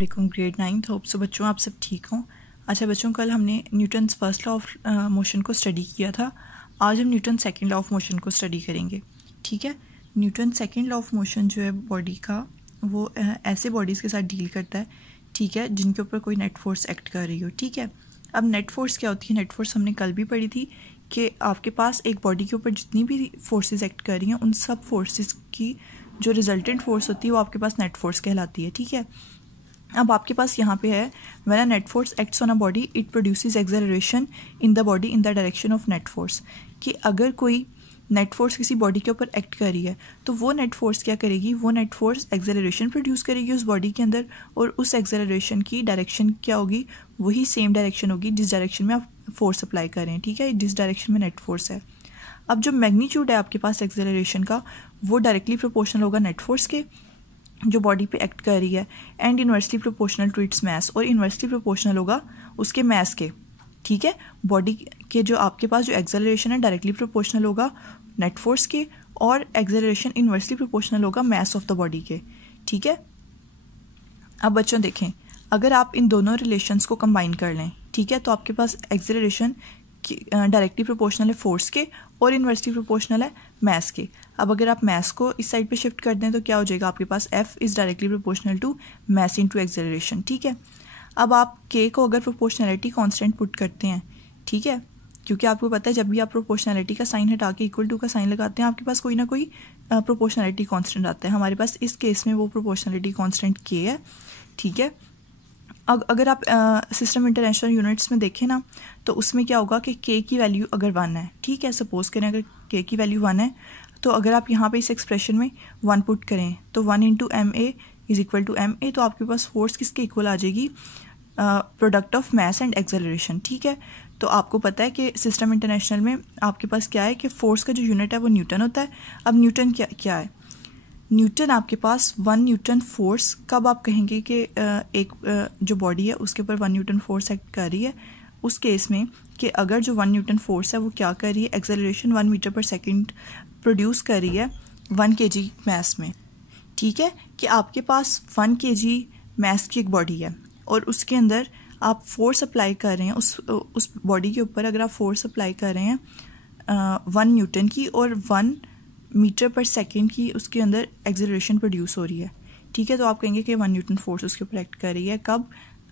वालेकुम grade 9 hope so बच्चों आप सब ठीक हों। अच्छा बच्चों, कल हमने Newton's first law of motion को स्टडी किया था। आज हम Newton second law of motion को स्टडी करेंगे। ठीक है, Newton second law of motion जो है बॉडी का, वो ऐसे बॉडीज़ के साथ डील करता है, ठीक है, जिनके ऊपर कोई नेट फोर्स एक्ट कर रही हो। ठीक है, अब नेट फोर्स क्या होती है? नेट फोर्स हमने कल भी पढ़ी थी कि आपके पास एक बॉडी के ऊपर जितनी भी फोर्सेस एक्ट कर रही हैं, उन सब फोर्सेस की जो रिजल्टेंट फोर्स होती है वो आपके पास नेट फोर्स कहलाती है। ठीक है, अब आपके पास यहाँ पे है when a net force acts on a body it produces acceleration in the body in the direction of net force. कि अगर कोई नेट फोर्स किसी बॉडी के ऊपर एक्ट कर रही है तो वो नेट फोर्स क्या करेगी? वो नेट फोर्स एक्सेलरेशन प्रोड्यूस करेगी उस बॉडी के अंदर, और उस एक्सेलरेशन की डायरेक्शन क्या होगी? वही सेम डायरेक्शन होगी जिस डायरेक्शन में आप फोर्स अप्लाई कर रहे हैं। ठीक है, जिस डायरेक्शन में नेट फोर्स है। अब जो मैग्नीट्यूड है आपके पास एक्सेलरेशन का, वो डायरेक्टली प्रोपोर्शनल होगा नेट फोर्स के जो बॉडी पे एक्ट कर रही है, and inversely proportional to its mass, और इनवर्सली प्रोपोर्शनल होगा उसके मैस के। ठीक है, बॉडी के जो आपके पास जो एक्सेलरेशन है डायरेक्टली प्रोपोर्शनल होगा नेट फोर्स के, और एक्सेलरेशन इनवर्सली प्रोपोर्शनल होगा मैस ऑफ द बॉडी के। ठीक है, अब बच्चों देखें, अगर आप इन दोनों रिलेशंस को कंबाइन कर लें, ठीक है, तो आपके पास एक्सेलरेशन डायरेक्टली प्रोपोर्शनल है फोर्स के और इनवर्सली प्रोपोर्शनल है मैस के। अब अगर आप मैस को इस साइड पे शिफ्ट कर दें तो क्या हो जाएगा? आपके पास F is directly proportional to mass into acceleration. ठीक है, अब आप K को अगर प्रोपोर्शनैलिटी कांस्टेंट पुट करते हैं, ठीक है, क्योंकि आपको पता है जब भी आप प्रोपोर्शनैलिटी का साइन हटा के इक्वल टू का साइन लगाते हैं आपके पास कोई ना कोई प्रोपोर्शनैलिटी कांस्टेंट आता है। हमारे पास इस केस में वो प्रोपोर्शनैलिटी कांस्टेंट K है। ठीक है, अगर आप सिस्टम इंटरनेशनल यूनिट्स में देखें ना, तो उसमें क्या होगा कि K की वैल्यू अगर 1 है, ठीक है, सपोज करें अगर K की वैल्यू 1 है, तो अगर आप यहाँ पे इस एक्सप्रेशन में 1 पुट करें तो 1 into MA is equal to MA, तो आपके पास फोर्स किसके इक्वल आ जाएगी? Product of mass and acceleration. ठीक है, तो आपको पता है कि सिस्टम इंटरनेशनल में आपके पास क्या है कि फोर्स का जो यूनिट है वो न्यूटन होता है। अब न्यूटन क्या है? न्यूटन आपके पास 1 न्यूटन फोर्स, कब आप कहेंगे कि एक जो बॉडी है उसके ऊपर 1 न्यूटन फोर्स एक्ट कर रही है? उस केस में कि अगर जो 1 न्यूटन फोर्स है वो क्या कर रही है? एक्सेलरेशन 1 मीटर पर सेकंड प्रोड्यूस कर रही है 1 kg मैस में। ठीक है, कि आपके पास 1 kg मैस की एक बॉडी है और उसके अंदर आप फोर्स अप्लाई कर रहे हैं, उस बॉडी के ऊपर अगर आप फोर्स अप्लाई कर रहे हैं 1 न्यूटन की, और 1 मीटर पर सेकंड की उसके अंदर एक्सेलरेशन प्रोड्यूस हो रही है। ठीक है, तो आप कहेंगे कि 1 न्यूटन फोर्स उसके ऊपर एक्ट कर रही है। कब?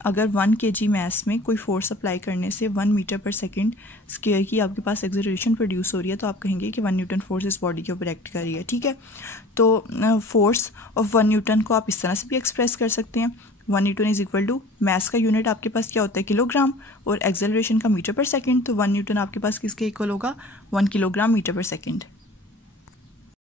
अगर 1 kg मैस में कोई फोर्स अप्लाई करने से 1 मीटर पर सेकंड स्क्वायर की आपके पास एक्सेलरेशन प्रोड्यूस हो रही है, तो आप कहेंगे कि 1 न्यूटन फोर्स इस बॉडी के ऊपर एक्ट कर रही है। ठीक है, तो फोर्स ऑफ 1 न्यूटन को आप इस तरह से भी एक्सप्रेस कर सकते हैं। 1 newton is equal to mass का यूनिट आपके पास क्या होता है? किलोग्राम, और एक्सेलरेशन का मीटर पर सेकंड, तो 1 न्यूटन आपके पास किसके इक्वल होगा? 1 किलोग्राम मीटर पर सेकंड।